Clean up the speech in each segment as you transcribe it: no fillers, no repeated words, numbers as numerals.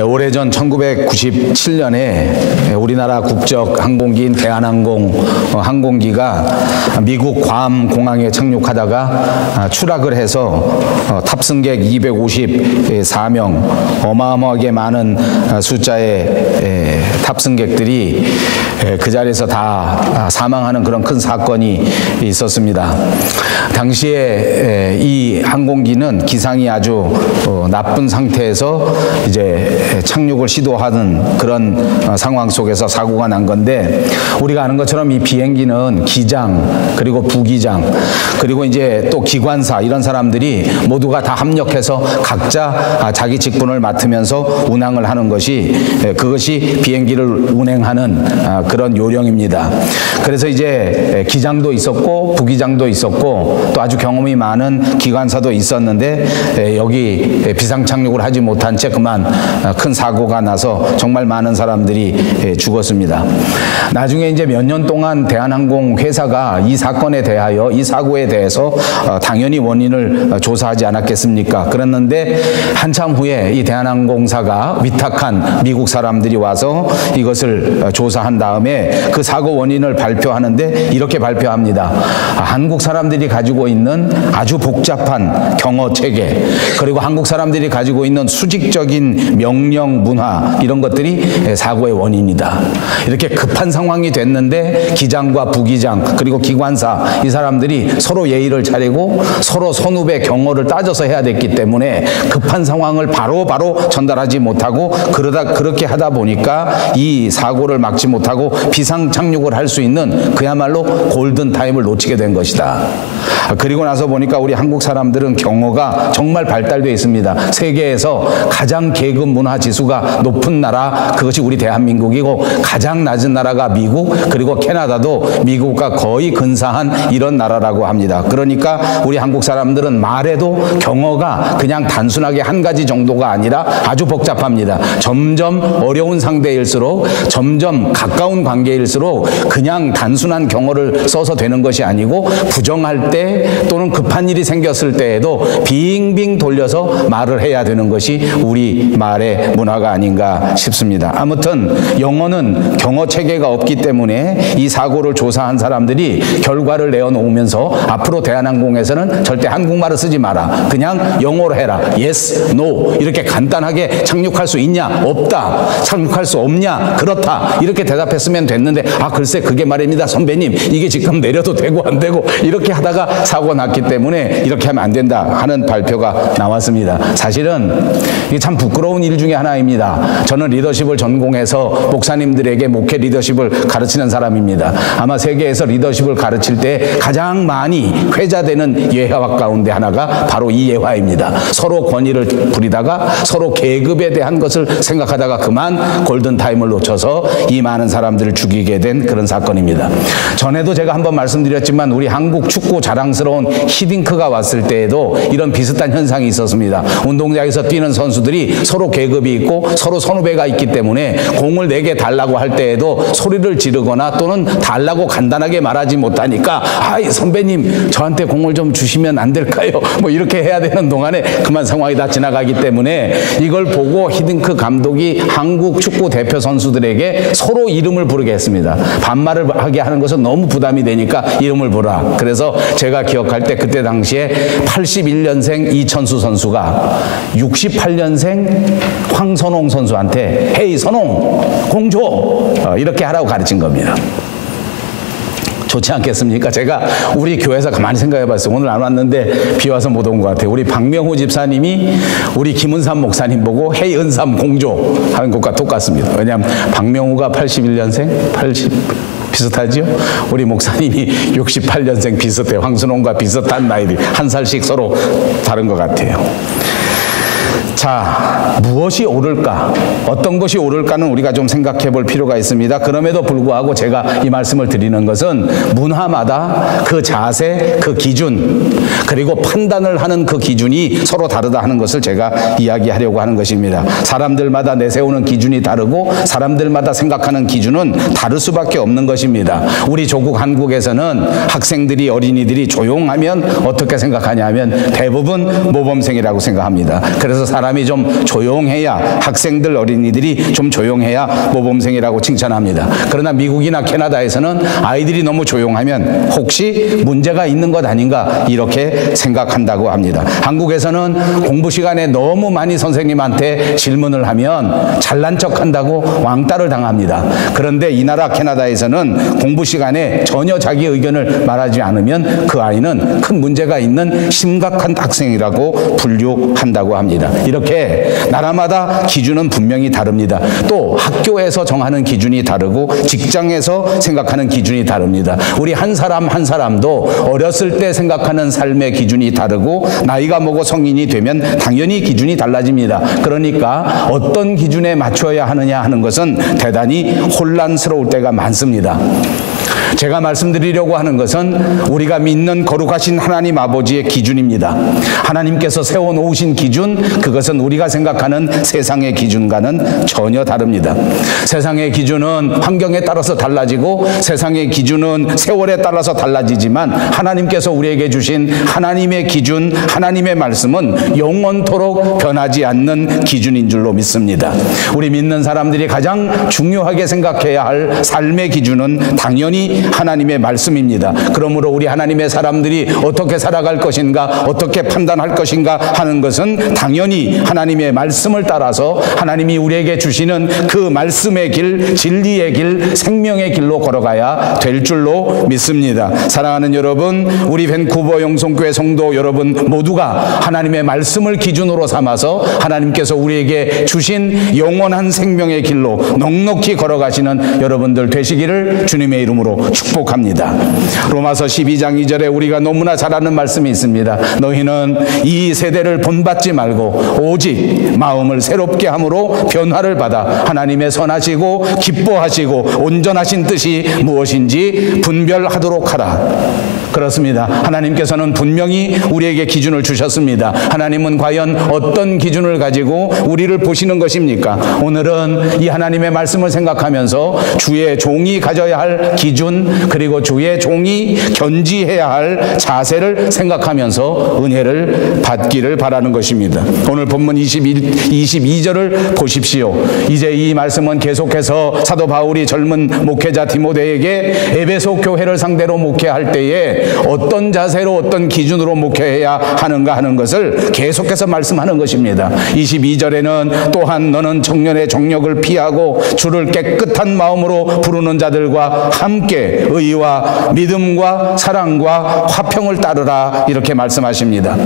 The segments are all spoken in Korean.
오래전 1997년에 우리나라 국적 항공기인 대한항공 항공기가 미국 괌 공항에 착륙하다가 추락을 해서 탑승객 254명, 어마어마하게 많은 숫자의 탑승객들이 그 자리에서 다 사망하는 그런 큰 사건이 있었습니다. 당시에 이 항공기는 기상이 아주 나쁜 상태에서 이제 착륙을 시도하는 그런 상황 속에서 사고가 난 건데, 우리가 아는 것처럼 이 비행기는 기장 그리고 부기장 그리고 이제 또 기관사 이런 사람들이 모두가 다 합력해서 각자 자기 직분을 맡으면서 운항을 하는 것이 그것이 비행기를 운행하는 그런 요령입니다. 그래서 이제 기장도 있었고 부기장도 있었고 또 아주 경험이 많은 기관사도 있었는데 여기 비상 착륙을 하지 못한 채 그만 큰 사고가 나서 정말 많은 사람들이 죽었습니다. 나중에 이제 몇 년 동안 대한항공 회사가 이 사건에 대하여 이 사고에 대해서 당연히 원인을 조사하지 않았겠습니까? 그랬는데 한참 후에 이 대한항공사가 위탁한 미국 사람들이 와서 이것을 조사한 다음에 그 사고 원인을 발표하는데 이렇게 발표합니다. 한국 사람들이 가지고 있는 아주 복잡한 경어 체계 그리고 한국 사람들이 가지고 있는 수직적인 명령 문화 이런 것들이 사고의 원인이다. 이렇게 급한 상황이 됐는데 기장과 부기장 그리고 기관사 이 사람들이 서로 예의를 차리고 서로 선후배 경어를 따져서 해야 됐기 때문에 급한 상황을 바로 전달하지 못하고 그렇게 하다 보니까 이 사고를 막지 못하고 비상 착륙을 할 수 있는 그야말로 골든 타임을 놓치게 된 것이다. 그리고 나서 보니까 우리 한국 사람들은 경어가 정말 발달되어 있습니다. 세계에서 가장 계급 문화 지수가 높은 나라 그것이 우리 대한민국이고 가장 낮은 나라가 미국 그리고 캐나다도 미국과 거의 근사한 이런 나라라고 합니다. 그러니까 우리 한국 사람들은 말에도 경어가 그냥 단순하게 한 가지 정도가 아니라 아주 복잡합니다. 점점 어려운 상대일수록 점점 가까운 관계일수록 그냥 단순한 경어를 써서 되는 것이 아니고 부정할 때 또는 급한 일이 생겼을 때에도 빙빙 돌려서 말을 해야 되는 것이 우리 말의 문화가 아닌가 싶습니다. 아무튼 영어는 경어 체계가 없기 때문에 이 사고를 조사한 사람들이 결과를 내어놓으면서 앞으로 대한항공에서는 절대 한국말을 쓰지 마라. 그냥 영어로 해라. Yes, No 이렇게 간단하게 착륙할 수 있냐? 없다. 착륙할 수 없냐? 그렇다. 이렇게 대답했으면 됐는데 글쎄 그게 말입니다. 선배님 이게 지금 내려도 되고 안 되고 이렇게 하다가 사고가 났기 때문에 이렇게 하면 안 된다 하는 발표가 나왔습니다. 사실은 이게 참 부끄러운 일 중에 하나입니다. 저는 리더십을 전공해서 목사님들에게 목회 리더십을 가르치는 사람입니다. 아마 세계에서 리더십을 가르칠 때 가장 많이 회자되는 예화 가운데 하나가 바로 이 예화입니다. 서로 권위를 부리다가 서로 계급에 대한 것을 생각하다가 그만 골든타임을 놓쳐서 이 많은 사람들을 죽이게 된 그런 사건입니다. 전에도 제가 한번 말씀드렸지만 우리 한국 축구 자랑스러운 히딩크가 왔을 때에도 이런 비슷한 현상이 있었습니다. 운동장에서 뛰는 선수들이 서로 계급이 있고 서로 선후배가 있기 때문에 공을 내게 달라고 할 때에도 소리를 지르거나 또는 달라고 간단하게 말하지 못하니까 선배님 저한테 공을 좀 주시면 안 될까요? 뭐 이렇게 해야 되는 동안에 그만 상황이 다 지나가기 때문에 이걸 보고 히딩크 감독이 한국 축구 대표 선수들에게 서로 이름을 부르게 했습니다. 반말을 하게 하는 것은 너무 부담이 되니까 이름을 부르라. 그래서 제가 기억할 때 그때 당시에 81년생 이천수 선수가 68년생 황선홍 선수한테 헤이 선홍 공 줘 이렇게 하라고 가르친 겁니다. 좋지 않겠습니까? 제가 우리 교회에서 가만히 생각해 봤어요. 오늘 안 왔는데 비 와서 못 온 것 같아요. 우리 박명호 집사님이 우리 김은삼 목사님 보고 헤이 은삼 공조 하는 것과 똑같습니다. 왜냐하면 박명호가 81년생 80 비슷하죠? 우리 목사님이 68년생 비슷해요. 황순홍과 비슷한 나이들이 한 살씩 서로 다른 것 같아요. 자, 무엇이 옳을까? 어떤 것이 옳을까는 우리가 좀 생각해 볼 필요가 있습니다. 그럼에도 불구하고 제가 이 말씀을 드리는 것은 문화마다 그 자세, 그 기준, 그리고 판단을 하는 그 기준이 서로 다르다 하는 것을 제가 이야기하려고 하는 것입니다. 사람들마다 내세우는 기준이 다르고 사람들마다 생각하는 기준은 다를 수밖에 없는 것입니다. 우리 조국 한국에서는 학생들이 어린이들이 조용하면 어떻게 생각하냐 하면 대부분 모범생이라고 생각합니다. 그래서 사람이 사람이 좀 조용해야, 학생들 어린이들이 좀 조용해야 모범생이라고 칭찬합니다. 그러나 미국이나 캐나다에서는 아이들이 너무 조용하면 혹시 문제가 있는 것 아닌가 이렇게 생각한다고 합니다. 한국에서는 공부 시간에 너무 많이 선생님한테 질문을 하면 잘난 척한다고 왕따를 당합니다. 그런데 이 나라 캐나다에서는 공부 시간에 전혀 자기 의견을 말하지 않으면 그 아이는 큰 문제가 있는 심각한 학생이라고 분류한다고 합니다. 이렇게 나라마다 기준은 분명히 다릅니다. 또 학교에서 정하는 기준이 다르고 직장에서 생각하는 기준이 다릅니다. 우리 한 사람 한 사람도 어렸을 때 생각하는 삶의 기준이 다르고 나이가 먹고 성인이 되면 당연히 기준이 달라집니다. 그러니까 어떤 기준에 맞춰야 하느냐 하는 것은 대단히 혼란스러울 때가 많습니다. 제가 말씀드리려고 하는 것은 우리가 믿는 거룩하신 하나님 아버지의 기준입니다. 하나님께서 세워놓으신 기준, 그것은 우리가 생각하는 세상의 기준과는 전혀 다릅니다. 세상의 기준은 환경에 따라서 달라지고 세상의 기준은 세월에 따라서 달라지지만 하나님께서 우리에게 주신 하나님의 기준, 하나님의 말씀은 영원토록 변하지 않는 기준인 줄로 믿습니다. 우리 믿는 사람들이 가장 중요하게 생각해야 할 삶의 기준은 당연히 하나님의 말씀입니다. 그러므로 우리 하나님의 사람들이 어떻게 살아갈 것인가, 어떻게 판단할 것인가 하는 것은 당연히 하나님의 말씀을 따라서 하나님이 우리에게 주시는 그 말씀의 길, 진리의 길, 생명의 길로 걸어가야 될 줄로 믿습니다. 사랑하는 여러분, 우리 밴쿠버 영성교회 성도 여러분 모두가 하나님의 말씀을 기준으로 삼아서 하나님께서 우리에게 주신 영원한 생명의 길로 넉넉히 걸어가시는 여러분들 되시기를 주님의 이름으로 축복합니다. 로마서 12장 2절에 우리가 너무나 잘 아는 말씀이 있습니다. 너희는 이 세대를 본받지 말고 오직 마음을 새롭게 함으로 변화를 받아 하나님의 선하시고 기뻐하시고 온전하신 뜻이 무엇인지 분별하도록 하라. 그렇습니다. 하나님께서는 분명히 우리에게 기준을 주셨습니다. 하나님은 과연 어떤 기준을 가지고 우리를 보시는 것입니까? 오늘은 이 하나님의 말씀을 생각하면서 주의 종이 가져야 할 기준, 그리고 주의 종이 견지해야 할 자세를 생각하면서 은혜를 받기를 바라는 것입니다. 오늘 본문 22절을 보십시오. 이제 이 말씀은 계속해서 사도 바울이 젊은 목회자 디모데에게 에베소 교회를 상대로 목회할 때에 어떤 자세로 어떤 기준으로 목회해야 하는가 하는 것을 계속해서 말씀하는 것입니다. 22절에는 또한 너는 청년의 정력을 피하고 주를 깨끗한 마음으로 부르는 자들과 함께 의와 믿음과 사랑과 화평을 따르라 이렇게 말씀하십니다.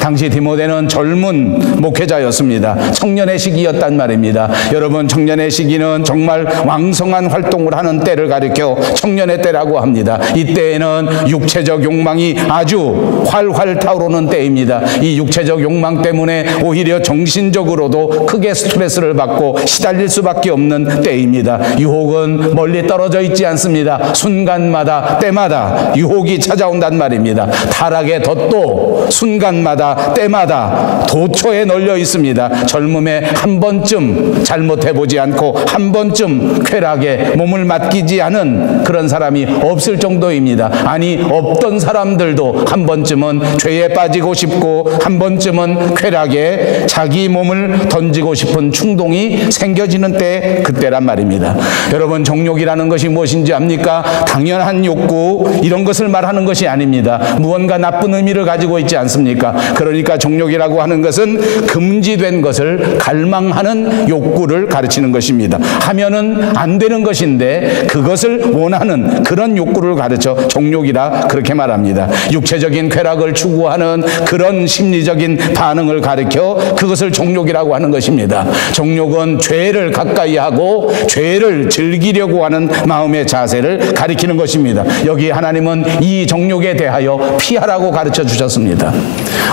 당시 디모데는 젊은 목회자였습니다. 청년의 시기였단 말입니다. 여러분, 청년의 시기는 정말 왕성한 활동을 하는 때를 가리켜 청년의 때라고 합니다. 이때에는 육체적 욕망이 아주 활활 타오르는 때입니다. 이 육체적 욕망 때문에 오히려 정신적으로도 크게 스트레스를 받고 시달릴 수밖에 없는 때입니다. 유혹은 멀리 떨어져 있지 않습니다. 순간마다 때마다 유혹이 찾아온단 말입니다. 타락의 덫도 순간마다 때마다 도처에 널려 있습니다. 젊음에 한 번쯤 잘못해보지 않고 한 번쯤 쾌락에 몸을 맡기지 않은 그런 사람이 없을 정도입니다. 아니, 없던 사람들도 한 번쯤은 죄에 빠지고 싶고 한 번쯤은 쾌락에 자기 몸을 던지고 싶은 충동이 생겨지는 때, 그때란 말입니다. 여러분, 정욕이라는 것이 무엇인지 압니까? 당연한 욕구, 이런 것을 말하는 것이 아닙니다. 무언가 나쁜 의미를 가지고 있지 않습니까? 그러니까 정욕이라고 하는 것은 금지된 것을 갈망하는 욕구를 가르치는 것입니다. 하면은 안 되는 것인데 그것을 원하는 그런 욕구를 가르쳐 정욕이라 그렇게 말합니다. 육체적인 쾌락을 추구하는 그런 심리적인 반응을 가르쳐 그것을 정욕이라고 하는 것입니다. 정욕은 죄를 가까이 하고 죄를 즐기려고 하는 마음의 자세를 가리키는 것입니다. 여기 하나님은 이 정욕에 대하여 피하라고 가르쳐 주셨습니다.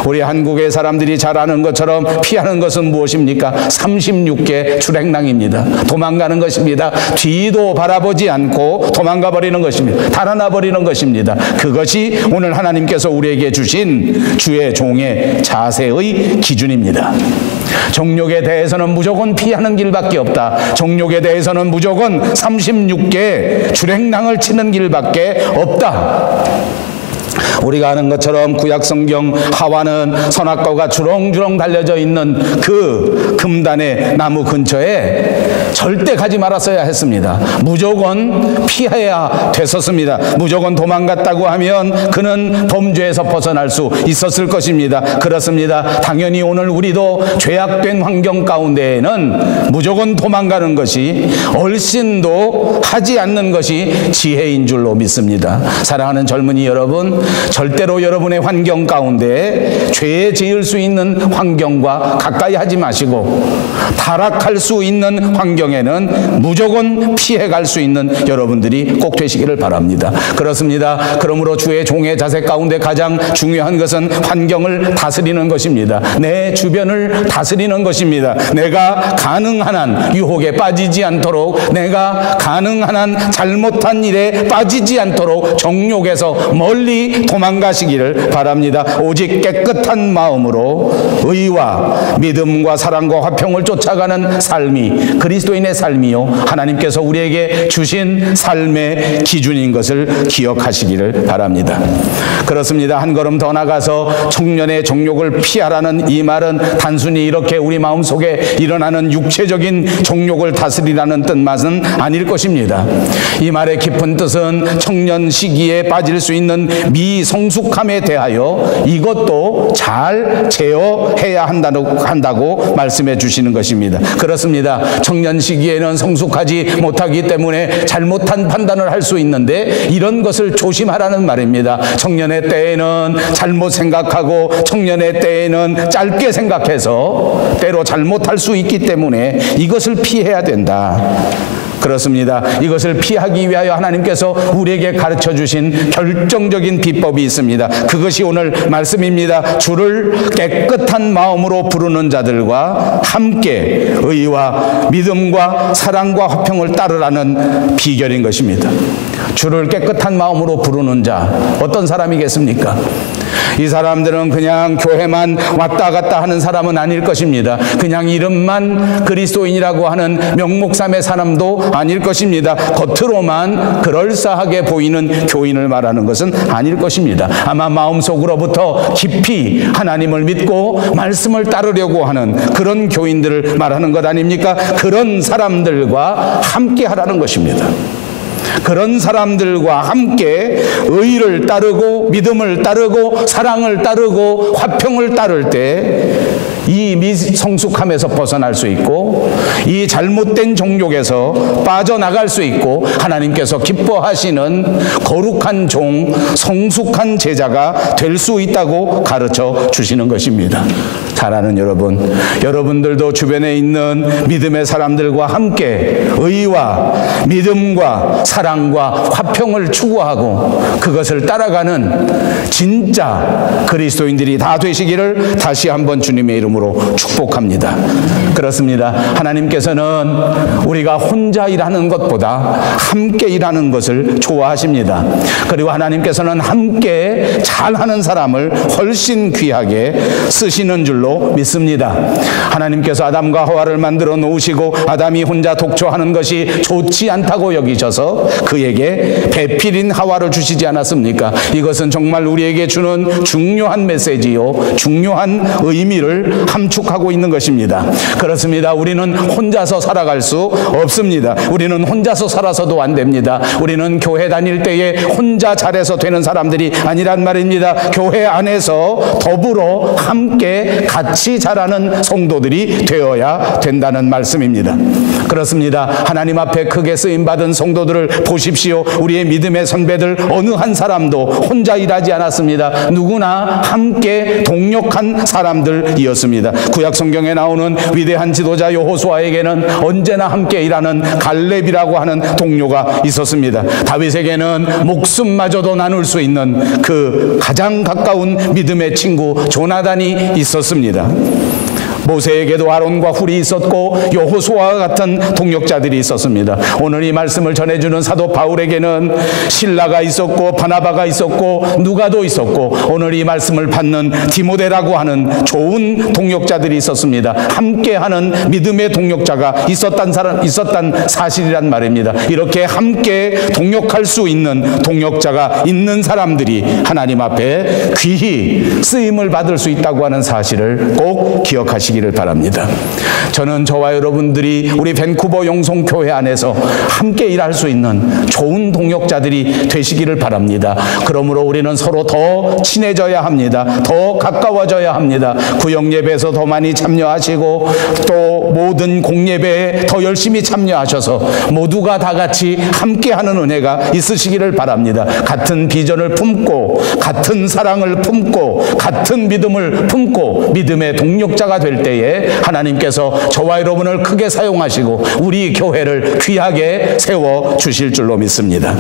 우리 한국의 사람들이 잘 아는 것처럼 피하는 것은 무엇입니까? 36개 출행랑입니다. 도망가는 것입니다. 뒤도 바라보지 않고 도망가 버리는 것입니다. 달아나 버리는 것입니다. 그것이 오늘 하나님께서 우리에게 주신 주의 종의 자세의 기준입니다. 정욕에 대해서는 무조건 피하는 길밖에 없다. 정욕에 대해서는 무조건 36개 출행랑을 치는 길밖에 없다. 우리가 아는 것처럼 구약 성경 하와는 선악과가 주렁주렁 달려져 있는 그 금단의 나무 근처에 절대 가지 말았어야 했습니다. 무조건 피해야 됐었습니다. 무조건 도망갔다고 하면 그는 범죄에서 벗어날 수 있었을 것입니다. 그렇습니다. 당연히 오늘 우리도 죄악된 환경 가운데에는 무조건 도망가는 것이, 얼씬도 하지 않는 것이 지혜인 줄로 믿습니다. 사랑하는 젊은이 여러분, 절대로 여러분의 환경 가운데 죄 지을 수 있는 환경과 가까이 하지 마시고, 타락할 수 있는 환경에는 무조건 피해갈 수 있는 여러분들이 꼭 되시기를 바랍니다. 그렇습니다. 그러므로 주의 종의 자세 가운데 가장 중요한 것은 환경을 다스리는 것입니다. 내 주변을 다스리는 것입니다. 내가 가능한 한 유혹에 빠지지 않도록, 내가 가능한 한 잘못한 일에 빠지지 않도록 정욕에서 멀리 도망가시기를 바랍니다. 오직 깨끗한 마음으로 의와 믿음과 사랑과 화평을 쫓아가는 삶이 그리스도인의 삶이요, 하나님께서 우리에게 주신 삶의 기준인 것을 기억하시기를 바랍니다. 그렇습니다. 한 걸음 더 나가서 청년의 정욕을 피하라는 이 말은 단순히 이렇게 우리 마음속에 일어나는 육체적인 정욕을 다스리라는 뜻만은 아닐 것입니다. 이 말의 깊은 뜻은 청년 시기에 빠질 수 있는 미성숙함에 대하여 이것도 잘 제어해야 한다고 말씀해 주시는 것입니다. 그렇습니다. 청년 시기에는 성숙하지 못하기 때문에 잘못한 판단을 할 수 있는데 이런 것을 조심하라는 말입니다. 청년의 때에는 잘못 생각하고 청년의 때에는 짧게 생각해서 때로 잘못할 수 있기 때문에 이것을 피해야 된다. 그렇습니다. 이것을 피하기 위하여 하나님께서 우리에게 가르쳐 주신 결정적인 비법이 있습니다. 그것이 오늘 말씀입니다. 주를 깨끗한 마음으로 부르는 자들과 함께 의와 믿음과 사랑과 화평을 따르라는 비결인 것입니다. 주를 깨끗한 마음으로 부르는 자, 어떤 사람이겠습니까? 이 사람들은 그냥 교회만 왔다 갔다 하는 사람은 아닐 것입니다. 그냥 이름만 그리스도인이라고 하는 명목삼의 사람도 아닐 것입니다. 겉으로만 그럴싸하게 보이는 교인을 말하는 것은 아닐 것입니다. 아마 마음속으로부터 깊이 하나님을 믿고 말씀을 따르려고 하는 그런 교인들을 말하는 것 아닙니까? 그런 사람들과 함께 하라는 것입니다. 그런 사람들과 함께 의를 따르고 믿음을 따르고 사랑을 따르고 화평을 따를 때 이 미성숙함에서 벗어날 수 있고 이 잘못된 정욕에서 빠져나갈 수 있고 하나님께서 기뻐하시는 거룩한 종, 성숙한 제자가 될 수 있다고 가르쳐 주시는 것입니다. 사랑하는 여러분, 여러분들도 주변에 있는 믿음의 사람들과 함께 의와 믿음과 사랑과 화평을 추구하고 그것을 따라가는 진짜 그리스도인들이 다 되시기를 다시 한번 주님의 이름으로 축복합니다. 그렇습니다. 하나님께서는 우리가 혼자 일하는 것보다 함께 일하는 것을 좋아하십니다. 그리고 하나님께서는 함께 잘하는 사람을 훨씬 귀하게 쓰시는 줄로 믿습니다. 하나님께서 아담과 하와를 만들어 놓으시고 아담이 혼자 독초하는 것이 좋지 않다고 여기셔서 그에게 배필인 하와를 주시지 않았습니까? 이것은 정말 우리에게 주는 중요한 메시지요, 중요한 의미를 함축하고 있는 것입니다. 그렇습니다. 우리는 혼자서 살아갈 수 없습니다. 우리는 혼자서 살아서도 안 됩니다. 우리는 교회 다닐 때에 혼자 잘해서 되는 사람들이 아니란 말입니다. 교회 안에서 더불어 함께 같이 자라는 성도들이 되어야 된다는 말씀입니다. 그렇습니다. 하나님 앞에 크게 쓰임받은 성도들을 보십시오. 우리의 믿음의 선배들 어느 한 사람도 혼자 일하지 않았습니다. 누구나 함께 동력한 사람들이었습니다. 구약 성경에 나오는 위대한 지도자 여호수아에게는 언제나 함께 일하는 갈렙이라고 하는 동료가 있었습니다. 다윗에게는 목숨마저도 나눌 수 있는 그 가장 가까운 믿음의 친구 조나단이 있었습니다. 모세에게도 아론과 훌이 있었고 여호수아와 같은 동역자들이 있었습니다. 오늘 이 말씀을 전해주는 사도 바울에게는 실라가 있었고 바나바가 있었고 누가도 있었고 오늘 이 말씀을 받는 디모데라고 하는 좋은 동역자들이 있었습니다. 함께하는 믿음의 동역자가 있었단 사실이란 말입니다. 이렇게 함께 동역할 수 있는 동역자가 있는 사람들이 하나님 앞에 귀히 쓰임을 받을 수 있다고 하는 사실을 꼭 기억하시기를 바랍니다. 저는 저와 여러분들이 우리 밴쿠버 영성교회 안에서 함께 일할 수 있는 좋은 동역자들이 되시기를 바랍니다. 그러므로 우리는 서로 더 친해져야 합니다. 더 가까워져야 합니다. 구역예배에서 더 많이 참여하시고 또 모든 공예배에 더 열심히 참여하셔서 모두가 다 같이 함께하는 은혜가 있으시기를 바랍니다. 같은 비전을 품고 같은 사랑을 품고 같은 믿음을 품고 믿음의 동력자가 될 때에 하나님께서 저와 여러분을 크게 사용하시고 우리 교회를 귀하게 세워주실 줄로 믿습니다.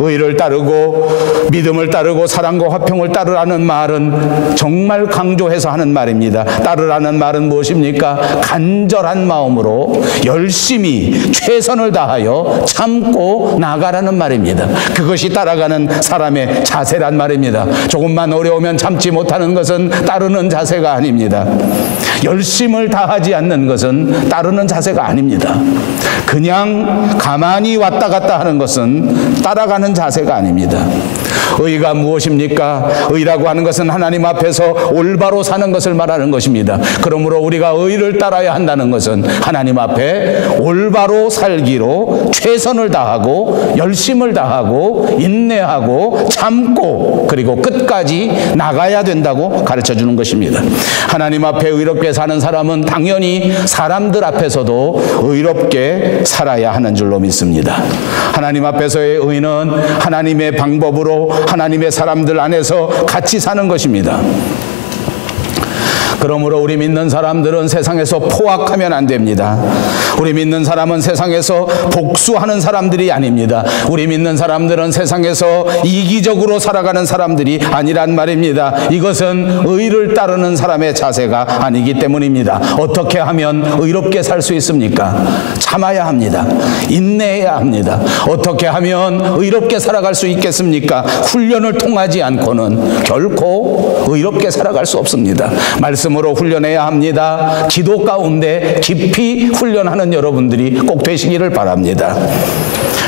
의를 따르고 믿음을 따르고 사랑과 화평을 따르라는 말은 정말 강조해서 하는 말입니다. 따르라는 말은 무엇입니까? 간절한 마음으로 열심히 최선을 다하여 참고 나가라는 말입니다. 그것이 따라가는 사람의 자세란 말입니다. 조금만 어려우면 참지 못하는 것은 따르는 자세가 아닙니다. 열심을 다하지 않는 것은 따르는 자세가 아닙니다. 그냥 가만히 왔다 갔다 하는 것은 따라가는 자세가 아닙니다. 의가 무엇입니까? 의라고 하는 것은 하나님 앞에서 올바로 사는 것을 말하는 것입니다. 그러므로 우리가 의를 따라야 한다는 것은 하나님 앞에 올바로 살기로 최선을 다하고 열심을 다하고 인내하고 참고 그리고 끝까지 나가야 된다고 가르쳐 주는 것입니다. 하나님 앞에 의롭게 사는 사람은 당연히 사람들 앞에서도 의롭게 살아야 하는 줄로 믿습니다. 하나님 앞에서의 의는 하나님의 방법으로 하나님의 사람들 안에서 같이 사는 것입니다. 그러므로 우리 믿는 사람들은 세상에서 포악하면 안 됩니다. 우리 믿는 사람은 세상에서 복수하는 사람들이 아닙니다. 우리 믿는 사람들은 세상에서 이기적으로 살아가는 사람들이 아니란 말입니다. 이것은 의를 따르는 사람의 자세가 아니기 때문입니다. 어떻게 하면 의롭게 살 수 있습니까? 참아야 합니다. 인내해야 합니다. 어떻게 하면 의롭게 살아갈 수 있겠습니까? 훈련을 통하지 않고는 결코 의롭게 살아갈 수 없습니다. 말씀으로 훈련해야 합니다. 기도 가운데 깊이 훈련하는 여러분들이 꼭 되시기를 바랍니다.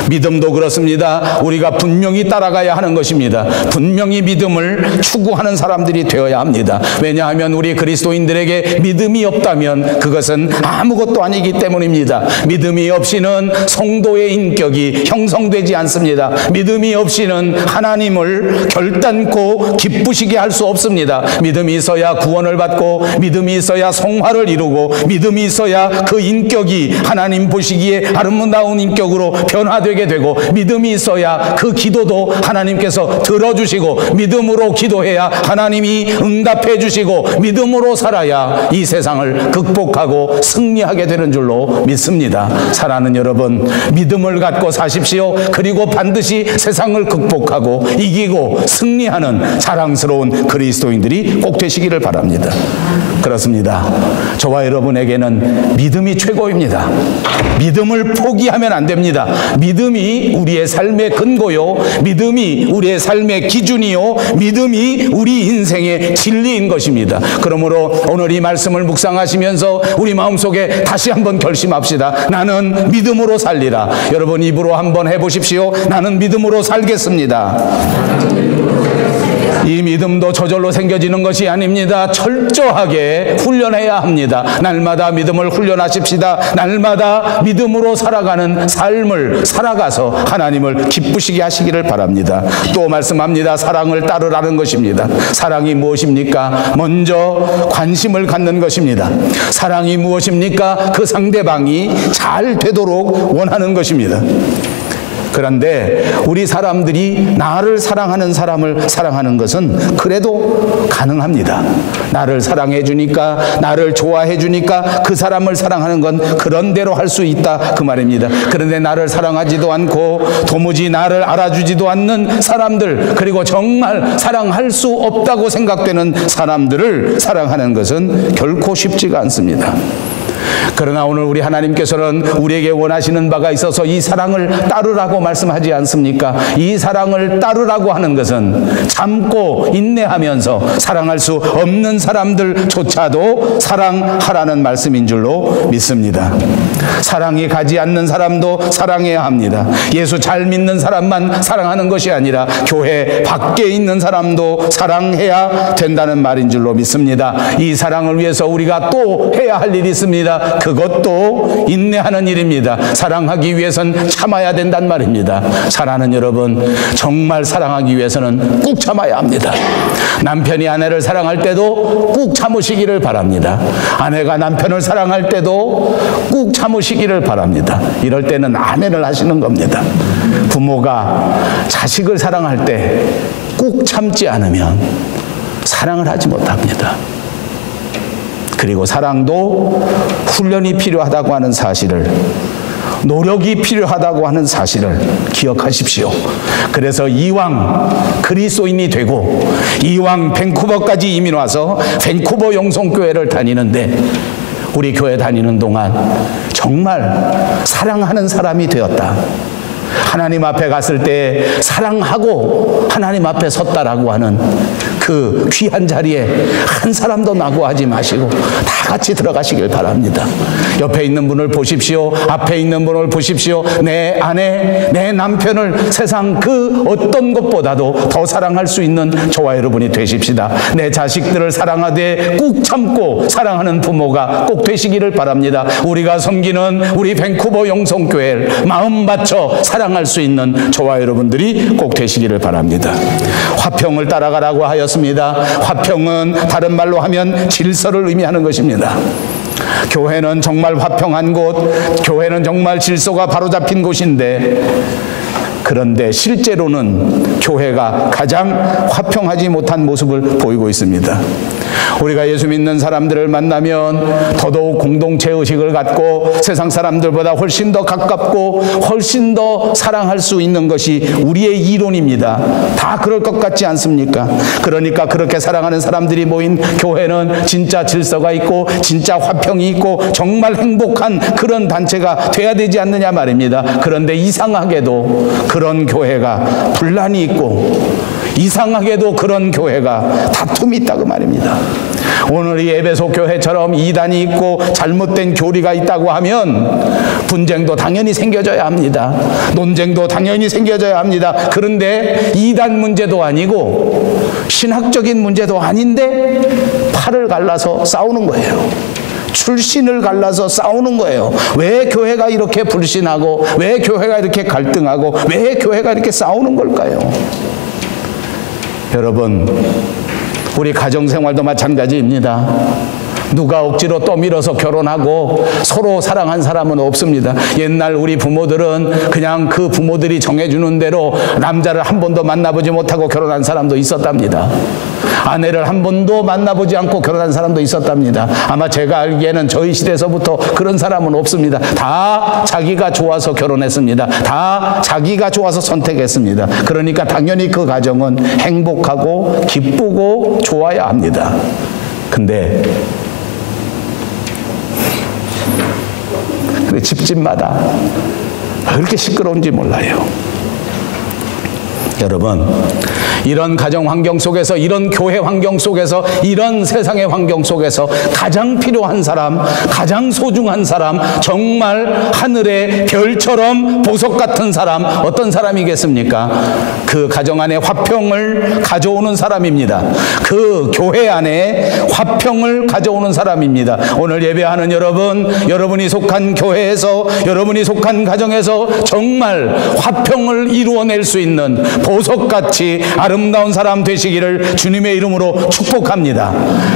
믿음도 그렇습니다. 우리가 분명히 따라가야 하는 것입니다. 분명히 믿음을 추구하는 사람들이 되어야 합니다. 왜냐하면 우리 그리스도인들에게 믿음이 없다면 그것은 아무것도 아니기 때문입니다. 믿음이 없이는 성도의 인격이 형성되지 않습니다. 믿음이 없이는 하나님을 결단코 기쁘시게 할 수 없습니다. 믿음이 있어야 구원을 받고 믿음이 있어야 성화를 이루고 믿음이 있어야 그 인격이 하나님 보시기에 아름다운 인격으로 변화되게 되고 믿음이 있어야 그 기도도 하나님께서 들어주시고 믿음으로 기도해야 하나님이 응답해 주시고 믿음으로 살아야 이 세상을 극복하고 승리하게 되는 줄로 믿습니다. 사랑하는 여러분, 믿음을 갖고 사십시오. 그리고 반드시 세상을 극복하고 이기고 승리하는 자랑스러운 그리스도인들이 꼭 되시기를 바랍니다. 그렇습니다. 저와 여러분에게는 믿음이 최고입니다. 믿음을 포기하면 안 됩니다. 믿음이 우리의 삶의 근거요, 믿음이 우리의 삶의 기준이요, 믿음이 우리 인생의 진리인 것입니다. 그러므로 오늘 이 말씀을 묵상하시면서 우리 마음속에 다시 한번 결심합시다. 나는 믿음으로 살리라. 여러분 입으로 한번 해보십시오. 나는 믿음으로 살겠습니다. 이 믿음도 저절로 생겨지는 것이 아닙니다. 철저하게 훈련해야 합니다. 날마다 믿음을 훈련하십시다. 날마다 믿음으로 살아가는 삶을 살아가서 하나님을 기쁘시게 하시기를 바랍니다. 또 말씀합니다. 사랑을 따르라는 것입니다. 사랑이 무엇입니까? 먼저 관심을 갖는 것입니다. 사랑이 무엇입니까? 그 상대방이 잘 되도록 원하는 것입니다. 그런데 우리 사람들이 나를 사랑하는 사람을 사랑하는 것은 그래도 가능합니다. 나를 사랑해 주니까, 나를 좋아해 주니까 그 사람을 사랑하는 건 그런 대로 할 수 있다 그 말입니다. 그런데 나를 사랑하지도 않고 도무지 나를 알아주지도 않는 사람들, 그리고 정말 사랑할 수 없다고 생각되는 사람들을 사랑하는 것은 결코 쉽지가 않습니다. 그러나 오늘 우리 하나님께서는 우리에게 원하시는 바가 있어서 이 사랑을 따르라고 말씀하지 않습니까? 이 사랑을 따르라고 하는 것은 참고 인내하면서 사랑할 수 없는 사람들조차도 사랑하라는 말씀인 줄로 믿습니다. 사랑이 가지 않는 사람도 사랑해야 합니다. 예수 잘 믿는 사람만 사랑하는 것이 아니라 교회 밖에 있는 사람도 사랑해야 된다는 말인 줄로 믿습니다. 이 사랑을 위해서 우리가 또 해야 할 일이 있습니다. 그것도 인내하는 일입니다. 사랑하기 위해서는 참아야 된단 말입니다. 사랑하는 여러분, 정말 사랑하기 위해서는 꾹 참아야 합니다. 남편이 아내를 사랑할 때도 꾹 참으시기를 바랍니다. 아내가 남편을 사랑할 때도 꾹 참으시기를 바랍니다. 이럴 때는 아내를 하시는 겁니다. 부모가 자식을 사랑할 때 꾹 참지 않으면 사랑을 하지 못합니다. 그리고 사랑도 훈련이 필요하다고 하는 사실을, 노력이 필요하다고 하는 사실을 기억하십시오. 그래서 이왕 그리스도인이 되고 이왕 밴쿠버까지 이민 와서 밴쿠버 영성교회를 다니는데, 우리 교회 다니는 동안 정말 사랑하는 사람이 되었다. 하나님 앞에 갔을 때 사랑하고 하나님 앞에 섰다라고 하는 그 귀한 자리에 한 사람도 낙오하지 마시고 다 같이 들어가시길 바랍니다. 옆에 있는 분을 보십시오. 앞에 있는 분을 보십시오. 내 아내, 내 남편을 세상 그 어떤 것보다도 더 사랑할 수 있는 저와 여러분이 되십시다. 내 자식들을 사랑하되 꾹 참고 사랑하는 부모가 꼭 되시기를 바랍니다. 우리가 섬기는 우리 밴쿠버 영성교회를 마음 바쳐 사랑할 수 있는 저와 여러분들이 꼭 되시기를 바랍니다. 화평을 따라가라고 하였습니다. 화평은 다른 말로 하면 질서를 의미하는 것입니다. 교회는 정말 화평한 곳, 교회는 정말 질서가 바로잡힌 곳인데, 그런데 실제로는 교회가 가장 화평하지 못한 모습을 보이고 있습니다. 우리가 예수 믿는 사람들을 만나면 더더욱 공동체 의식을 갖고 세상 사람들보다 훨씬 더 가깝고 훨씬 더 사랑할 수 있는 것이 우리의 이론입니다. 다 그럴 것 같지 않습니까? 그러니까 그렇게 사랑하는 사람들이 모인 교회는 진짜 질서가 있고 진짜 화평이 있고 정말 행복한 그런 단체가 돼야 되지 않느냐 말입니다. 그런데 이상하게도 그런 교회가 분란이 있고 이상하게도 그런 교회가 다툼이 있다고 말입니다. 오늘 이 에베소 교회처럼 이단이 있고 잘못된 교리가 있다고 하면 분쟁도 당연히 생겨져야 합니다. 논쟁도 당연히 생겨져야 합니다. 그런데 이단 문제도 아니고 신학적인 문제도 아닌데 팔을 갈라서 싸우는 거예요. 출신을 갈라서 싸우는 거예요. 왜 교회가 이렇게 불신하고 왜 교회가 이렇게 갈등하고 왜 교회가 이렇게 싸우는 걸까요? 여러분, 우리 가정생활도 마찬가지입니다. 누가 억지로 떠밀어서 결혼하고 서로 사랑한 사람은 없습니다. 옛날 우리 부모들은 그냥 그 부모들이 정해주는 대로 남자를 한 번도 만나보지 못하고 결혼한 사람도 있었답니다. 아내를 한 번도 만나보지 않고 결혼한 사람도 있었답니다. 아마 제가 알기에는 저희 시대에서부터 그런 사람은 없습니다. 다 자기가 좋아서 결혼했습니다. 다 자기가 좋아서 선택했습니다. 그러니까 당연히 그 가정은 행복하고 기쁘고 좋아야 합니다. 근데 집집마다 그렇게 시끄러운지 몰라요. 여러분, 이런 가정 환경 속에서, 이런 교회 환경 속에서, 이런 세상의 환경 속에서 가장 필요한 사람, 가장 소중한 사람, 정말 하늘의 별처럼 보석 같은 사람, 어떤 사람이겠습니까? 그 가정 안에 화평을 가져오는 사람입니다. 그 교회 안에 화평을 가져오는 사람입니다. 오늘 예배하는 여러분, 여러분이 속한 교회에서, 여러분이 속한 가정에서 정말 화평을 이루어낼 수 있는 보석같이 아름다운 사람 되시기를 주님의 이름으로 축복합니다.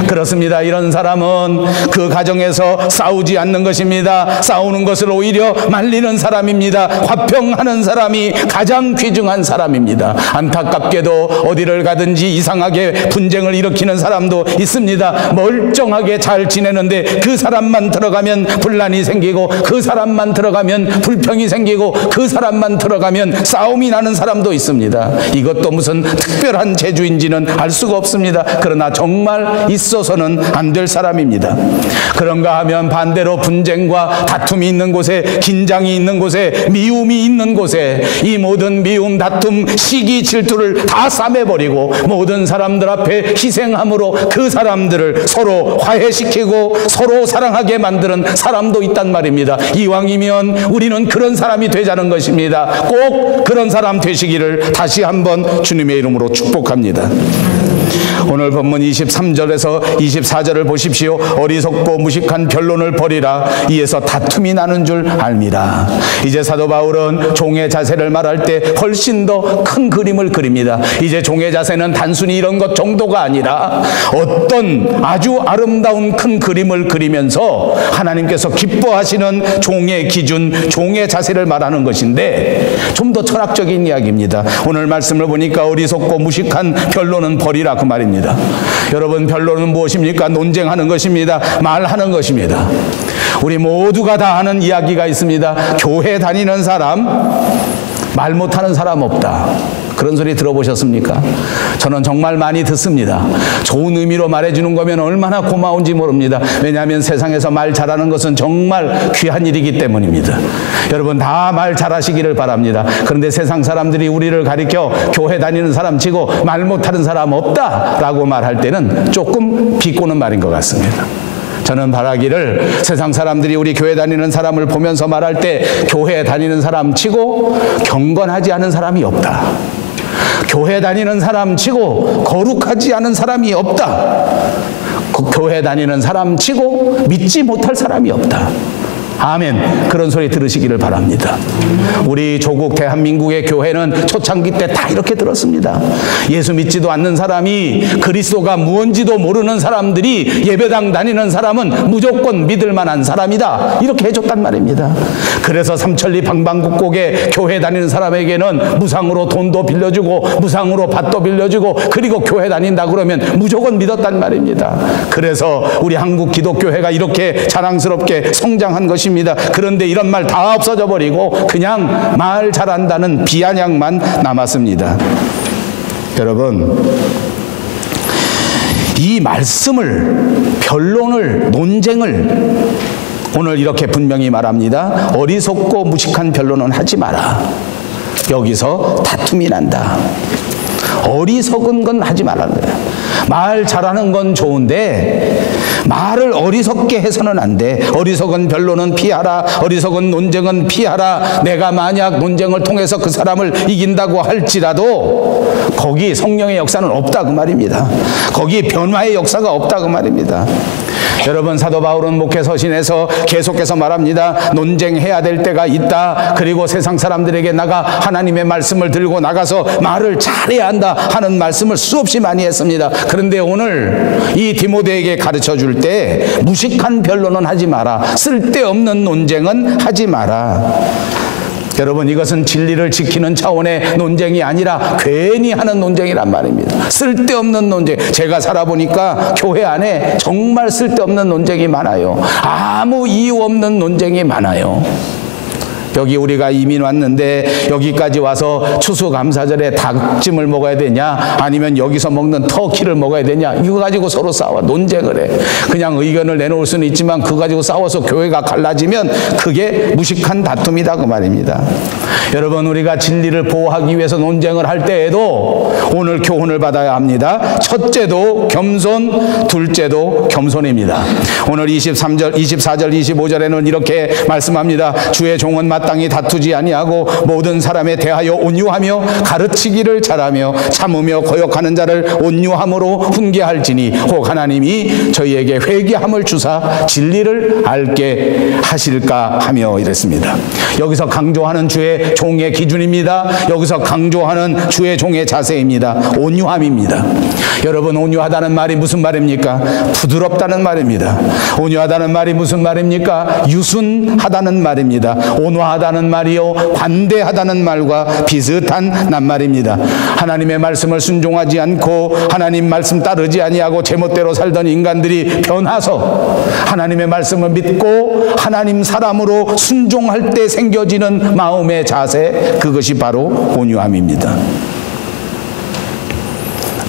그렇습니다. 이런 사람은 그 가정에서 싸우지 않는 것입니다. 싸우는 것을 오히려 말리는 사람입니다. 화평하는 사람이 가장 귀중한 사람입니다. 안타깝게도 어디를 가든지 이상하게 분쟁을 일으키는 사람도 있습니다. 멀쩡하게 잘 지내는데 그 사람만 들어가면 분란이 생기고, 그 사람만 들어가면 불평이 생기고, 그 사람만 들어가면 싸움이 나는 사람도 있습니다. 이것도 무슨 특별한 재주인지는 알 수가 없습니다. 그러나 정말 있어서는 안 될 사람입니다. 그런가 하면 반대로 분쟁과 다툼이 있는 곳에, 긴장이 있는 곳에, 미움이 있는 곳에 이 모든 미움, 다툼, 시기, 질투를 다 싸매버리고 모든 사람들 앞에 희생함으로 그 사람들을 서로 화해시키고 서로 사랑하게 만드는 사람도 있단 말입니다. 이왕이면 우리는 그런 사람이 되자는 것입니다. 꼭 그런 사람 되시기를 다시 한번 주님의 이름으로 축복합니다. 오늘 본문 23절에서 24절을 보십시오. 어리석고 무식한 변론을 버리라. 이에서 다툼이 나는 줄 알미라. 이제 사도 바울은 종의 자세를 말할 때 훨씬 더 큰 그림을 그립니다. 이제 종의 자세는 단순히 이런 것 정도가 아니라 어떤 아주 아름다운 큰 그림을 그리면서 하나님께서 기뻐하시는 종의 기준, 종의 자세를 말하는 것인데 좀 더 철학적인 이야기입니다. 오늘 말씀을 보니까 어리석고 무식한 변론은 버리라 그 말입니다. 여러분, 변론은 무엇입니까? 논쟁하는 것입니다. 말하는 것입니다. 우리 모두가 다 하는 이야기가 있습니다. 교회 다니는 사람, 말 못하는 사람 없다. 그런 소리 들어보셨습니까? 저는 정말 많이 듣습니다. 좋은 의미로 말해주는 거면 얼마나 고마운지 모릅니다. 왜냐하면 세상에서 말 잘하는 것은 정말 귀한 일이기 때문입니다. 여러분 다 말 잘하시기를 바랍니다. 그런데 세상 사람들이 우리를 가리켜 교회 다니는 사람 치고 말 못하는 사람 없다라고 말할 때는 조금 비꼬는 말인 것 같습니다. 저는 바라기를 세상 사람들이 우리 교회 다니는 사람을 보면서 말할 때 교회 다니는 사람 치고 경건하지 않은 사람이 없다. 교회 다니는 사람 치고 거룩하지 않은 사람이 없다. 교회 다니는 사람 치고 믿지 못할 사람이 없다. 아멘. 그런 소리 들으시기를 바랍니다. 우리 조국 대한민국의 교회는 초창기 때 다 이렇게 들었습니다. 예수 믿지도 않는 사람이, 그리스도가 무언지도 모르는 사람들이 예배당 다니는 사람은 무조건 믿을 만한 사람이다. 이렇게 해줬단 말입니다. 그래서 삼천리 방방곡곡에 교회 다니는 사람에게는 무상으로 돈도 빌려주고 무상으로 밭도 빌려주고, 그리고 교회 다닌다 그러면 무조건 믿었단 말입니다. 그래서 우리 한국 기독교회가 이렇게 자랑스럽게 성장한 것입니다. 그런데 이런 말 다 없어져 버리고 그냥 말 잘한다는 비아냥만 남았습니다. 여러분, 이 말씀을, 변론을, 논쟁을 오늘 이렇게 분명히 말합니다. 어리석고 무식한 변론은 하지 마라. 여기서 다툼이 난다. 어리석은 건 하지 말라는 거예요. 말 잘하는 건 좋은데 말을 어리석게 해서는 안 돼. 어리석은 변론은 피하라. 어리석은 논쟁은 피하라. 내가 만약 논쟁을 통해서 그 사람을 이긴다고 할지라도 거기 성령의 역사는 없다 그 말입니다. 거기 변화의 역사가 없다 그 말입니다. 여러분, 사도 바울은 목회서신에서 계속해서 말합니다. 논쟁해야 될 때가 있다. 그리고 세상 사람들에게 나가 하나님의 말씀을 들고 나가서 말을 잘해야 한다 하는 말씀을 수없이 많이 했습니다. 그런데 오늘 이 디모데에게 가르쳐 줄 때 무식한 변론은 하지 마라. 쓸데없는 논쟁은 하지 마라. 여러분, 이것은 진리를 지키는 차원의 논쟁이 아니라 괜히 하는 논쟁이란 말입니다. 쓸데없는 논쟁. 제가 살아보니까 교회 안에 정말 쓸데없는 논쟁이 많아요. 아무 이유 없는 논쟁이 많아요. 여기 우리가 이민 왔는데 여기까지 와서 추수감사절에 닭찜을 먹어야 되냐, 아니면 여기서 먹는 터키를 먹어야 되냐, 이거 가지고 서로 싸워 논쟁을 해. 그냥 의견을 내놓을 수는 있지만 그거 가지고 싸워서 교회가 갈라지면 그게 무식한 다툼이다 그 말입니다. 여러분, 우리가 진리를 보호하기 위해서 논쟁을 할 때에도 오늘 교훈을 받아야 합니다. 첫째도 겸손, 둘째도 겸손입니다. 오늘 23절, 24절, 25절에는 이렇게 말씀합니다. 주의 종은 마땅히 다투지 아니하고 모든 사람에 대하여 온유하며 가르치기를 잘하며 참으며 거역하는 자를 온유함으로 훈계할지니 혹 하나님이 저희에게 회개함을 주사 진리를 알게 하실까 하며 이랬습니다. 여기서 강조하는 주의 주의 종의 기준입니다. 여기서 강조하는 주의 종의 자세입니다. 온유함입니다. 여러분, 온유하다는 말이 무슨 말입니까? 부드럽다는 말입니다. 온유하다는 말이 무슨 말입니까? 유순하다는 말입니다. 온화하다는 말이요, 관대하다는 말과 비슷한 낱말입니다. 하나님의 말씀을 순종하지 않고 하나님 말씀 따르지 아니하고 제멋대로 살던 인간들이 변화서 하나님의 말씀을 믿고 하나님 사람으로 순종할 때 생겨지는 마음의 자세, 그것이 바로 온유함입니다.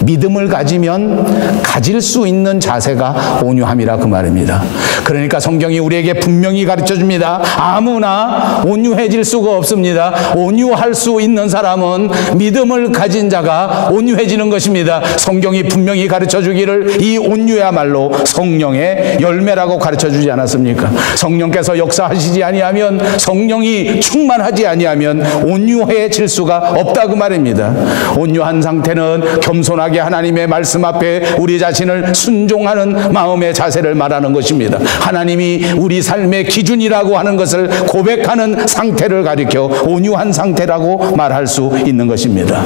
믿음을 가지면 가질 수 있는 자세가 온유함이라 그 말입니다. 그러니까 성경이 우리에게 분명히 가르쳐줍니다. 아무나 온유해질 수가 없습니다. 온유할 수 있는 사람은 믿음을 가진 자가 온유해지는 것입니다. 성경이 분명히 가르쳐주기를 이 온유야말로 성령의 열매라고 가르쳐주지 않았습니까? 성령께서 역사하시지 아니하면, 성령이 충만하지 아니하면 온유해질 수가 없다 그 말입니다. 온유한 상태는 겸손하게 하나님의 말씀 앞에 우리 자신을 순종하는 마음의 자세를 말하는 것입니다. 하나님이 우리 삶의 기준이라고 하는 것을 고백하는 상태를 가리켜 온유한 상태라고 말할 수 있는 것입니다.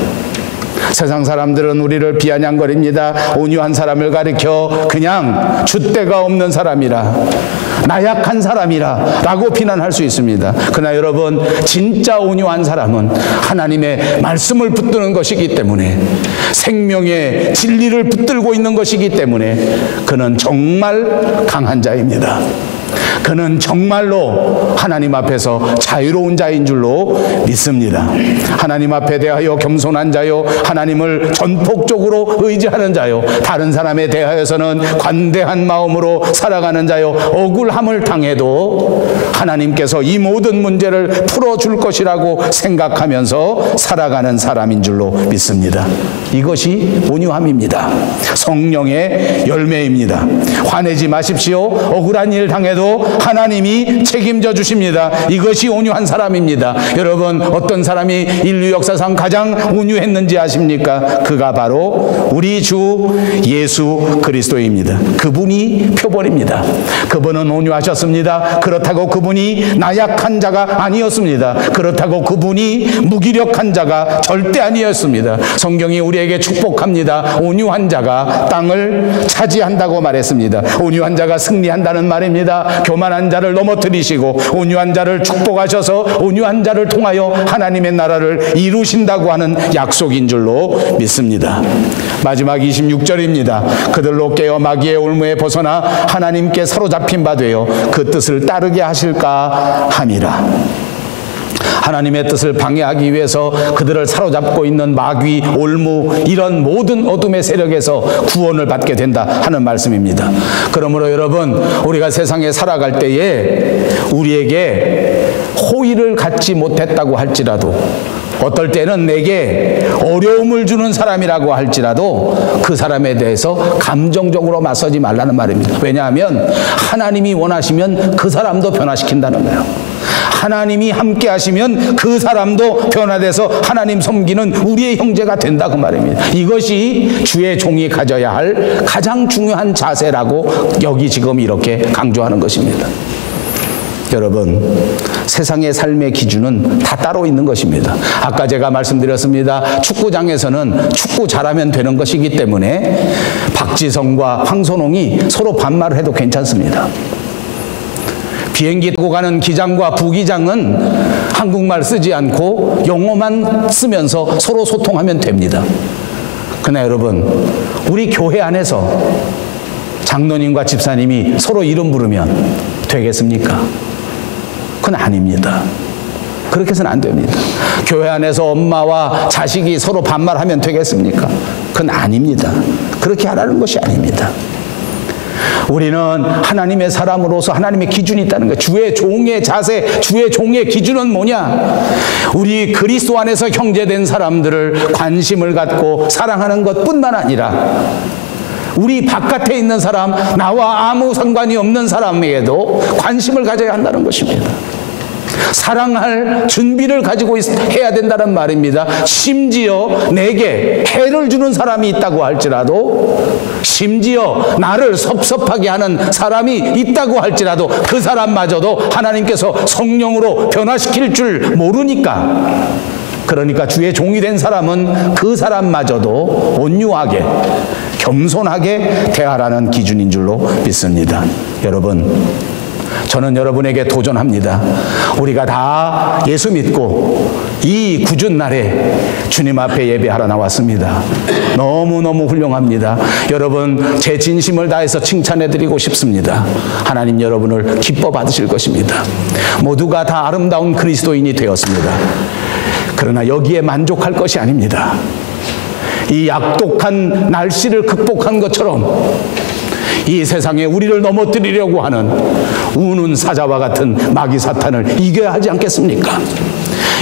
세상 사람들은 우리를 비아냥거립니다. 온유한 사람을 가리켜 그냥 줏대가 없는 사람이라, 나약한 사람이라 라고 비난할 수 있습니다. 그러나 여러분, 진짜 온유한 사람은 하나님의 말씀을 붙드는 것이기 때문에, 생명의 진리를 붙들고 있는 것이기 때문에 그는 정말 강한 자입니다. 그는 정말로 하나님 앞에서 자유로운 자인 줄로 믿습니다. 하나님 앞에 대하여 겸손한 자요, 하나님을 전폭적으로 의지하는 자요, 다른 사람에 대하여서는 관대한 마음으로 살아가는 자요, 억울함을 당해도 하나님께서 이 모든 문제를 풀어줄 것이라고 생각하면서 살아가는 사람인 줄로 믿습니다. 이것이 온유함입니다. 성령의 열매입니다. 화내지 마십시오. 억울한 일 당해도 하나님이 책임져 주십니다. 이것이 온유한 사람입니다. 여러분, 어떤 사람이 인류 역사상 가장 온유했는지 아십니까? 그가 바로 우리 주 예수 그리스도입니다. 그분이 표본입니다. 그분은 온유하셨습니다. 그렇다고 그분이 나약한 자가 아니었습니다. 그렇다고 그분이 무기력한 자가 절대 아니었습니다. 성경이 우리에게 축복합니다. 온유한 자가 땅을 차지한다고 말했습니다. 온유한 자가 승리한다는 말입니다. 교만한 자를 넘어뜨리시고 온유한 자를 축복하셔서 온유한 자를 통하여 하나님의 나라를 이루신다고 하는 약속인 줄로 믿습니다. 마지막 26절입니다. 그들로 깨어 마귀의 올무에 벗어나 하나님께 사로잡힌 바 되어 그 뜻을 따르게 하실까 함이라. 하나님의 뜻을 방해하기 위해서 그들을 사로잡고 있는 마귀, 올무, 이런 모든 어둠의 세력에서 구원을 받게 된다 하는 말씀입니다. 그러므로 여러분, 우리가 세상에 살아갈 때에 우리에게 호의를 갖지 못했다고 할지라도, 어떨 때는 내게 어려움을 주는 사람이라고 할지라도 그 사람에 대해서 감정적으로 맞서지 말라는 말입니다. 왜냐하면 하나님이 원하시면 그 사람도 변화시킨다는 거예요. 하나님이 함께 하시면 그 사람도 변화돼서 하나님 섬기는 우리의 형제가 된다 그 말입니다. 이것이 주의 종이 가져야 할 가장 중요한 자세라고 여기 지금 이렇게 강조하는 것입니다. 여러분, 세상의 삶의 기준은 다 따로 있는 것입니다. 아까 제가 말씀드렸습니다. 축구장에서는 축구 잘하면 되는 것이기 때문에 박지성과 황선홍이 서로 반말을 해도 괜찮습니다. 비행기 타고 가는 기장과 부기장은 한국말 쓰지 않고 영어만 쓰면서 서로 소통하면 됩니다. 그러나 여러분, 우리 교회 안에서 장로님과 집사님이 서로 이름 부르면 되겠습니까? 그건 아닙니다. 그렇게 해서는 안 됩니다. 교회 안에서 엄마와 자식이 서로 반말하면 되겠습니까? 그건 아닙니다. 그렇게 하라는 것이 아닙니다. 우리는 하나님의 사람으로서 하나님의 기준이 있다는 거예요. 주의 종의 자세, 주의 종의 기준은 뭐냐? 우리 그리스도 안에서 형제된 사람들을 관심을 갖고 사랑하는 것뿐만 아니라 우리 바깥에 있는 사람, 나와 아무 상관이 없는 사람에게도 관심을 가져야 한다는 것입니다. 사랑할 준비를 가지고 해야 된다는 말입니다. 심지어 내게 해를 주는 사람이 있다고 할지라도, 심지어 나를 섭섭하게 하는 사람이 있다고 할지라도 그 사람마저도 하나님께서 성령으로 변화시킬 줄 모르니까, 그러니까 주의 종이 된 사람은 그 사람마저도 온유하게 겸손하게 대하라는 기준인 줄로 믿습니다. 여러분, 저는 여러분에게 도전합니다. 우리가 다 예수 믿고 이 굳은 날에 주님 앞에 예배하러 나왔습니다. 너무너무 훌륭합니다. 여러분, 제 진심을 다해서 칭찬해드리고 싶습니다. 하나님 여러분을 기뻐 받으실 것입니다. 모두가 다 아름다운 그리스도인이 되었습니다. 그러나 여기에 만족할 것이 아닙니다. 이 약독한 날씨를 극복한 것처럼 이 세상에 우리를 넘어뜨리려고 하는 우는 사자와 같은 마귀 사탄을 이겨야 하지 않겠습니까?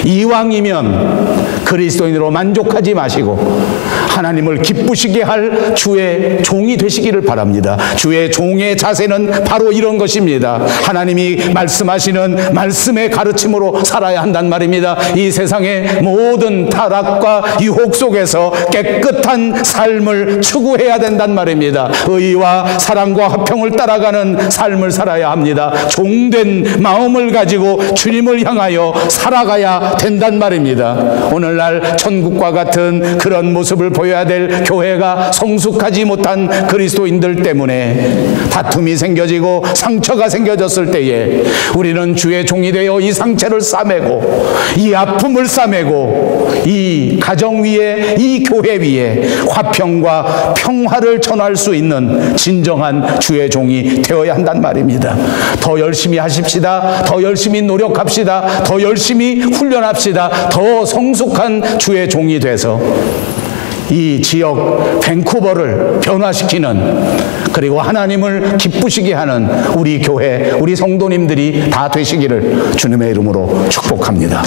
이왕이면 그리스도인으로 만족하지 마시고 하나님을 기쁘시게 할 주의 종이 되시기를 바랍니다. 주의 종의 자세는 바로 이런 것입니다. 하나님이 말씀하시는 말씀의 가르침으로 살아야 한단 말입니다. 이 세상의 모든 타락과 유혹 속에서 깨끗한 삶을 추구해야 된단 말입니다. 의와 사랑과 화평을 따라가는 삶을 살아야 합니다. 종된 마음을 가지고 주님을 향하여 살아가야 된단 말입니다. 오늘날 천국과 같은 그런 모습을 보여야 될 교회가 성숙하지 못한 그리스도인들 때문에 다툼이 생겨지고 상처가 생겨졌을 때에 우리는 주의 종이 되어 이 상처를 싸매고 이 아픔을 싸매고 이 가정 위에, 이 교회 위에 화평과 평화를 전할 수 있는 진정한 주의 종이 되어야 한단 말입니다. 더 열심히 하십시다. 더 열심히 노력합시다. 더 열심히 훈련합시다. 더 성숙한 주의 종이 돼서 이 지역 밴쿠버를 변화시키는, 그리고 하나님을 기쁘시게 하는 우리 교회, 우리 성도님들이 다 되시기를 주님의 이름으로 축복합니다.